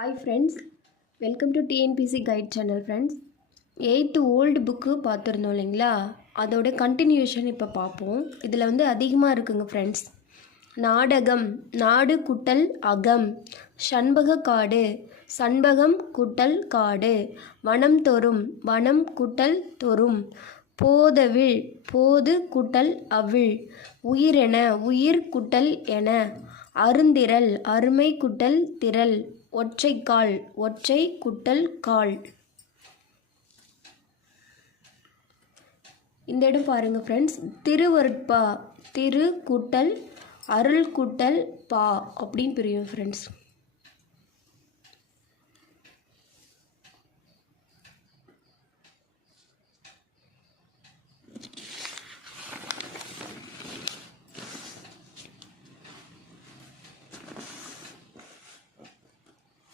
Hi friends, welcome to TNPC Guide channel friends. 8th old book பார்த்துருந்தோம் இல்லைங்களா, அதோட continuation இப்போ பார்ப்போம். இதில் அதிகமாக இருக்குங்க ஃப்ரெண்ட்ஸ். நாடகம், நாடு குட்டல் அகம், சண்பக காடு, சண்பகம் குட்டல் காடு, வனம் தொறும், வனம் குட்டல் தொறும், போதவிழ், போது குட்டல் அவிழ், உயிரென, உயிர் குட்டல் என, அருந்திரல், அருமை குட்டல் திரள், ஒற்றைக்கால், ஒற்றை குட்டல் கால். இந்த இடம் பாருங்க ஃப்ரெண்ட்ஸ். திருவருட்பா, திரு குட்டல் அருள் குட்டல் பா அப்படின்னு பிரியும் ஃப்ரெண்ட்ஸ்.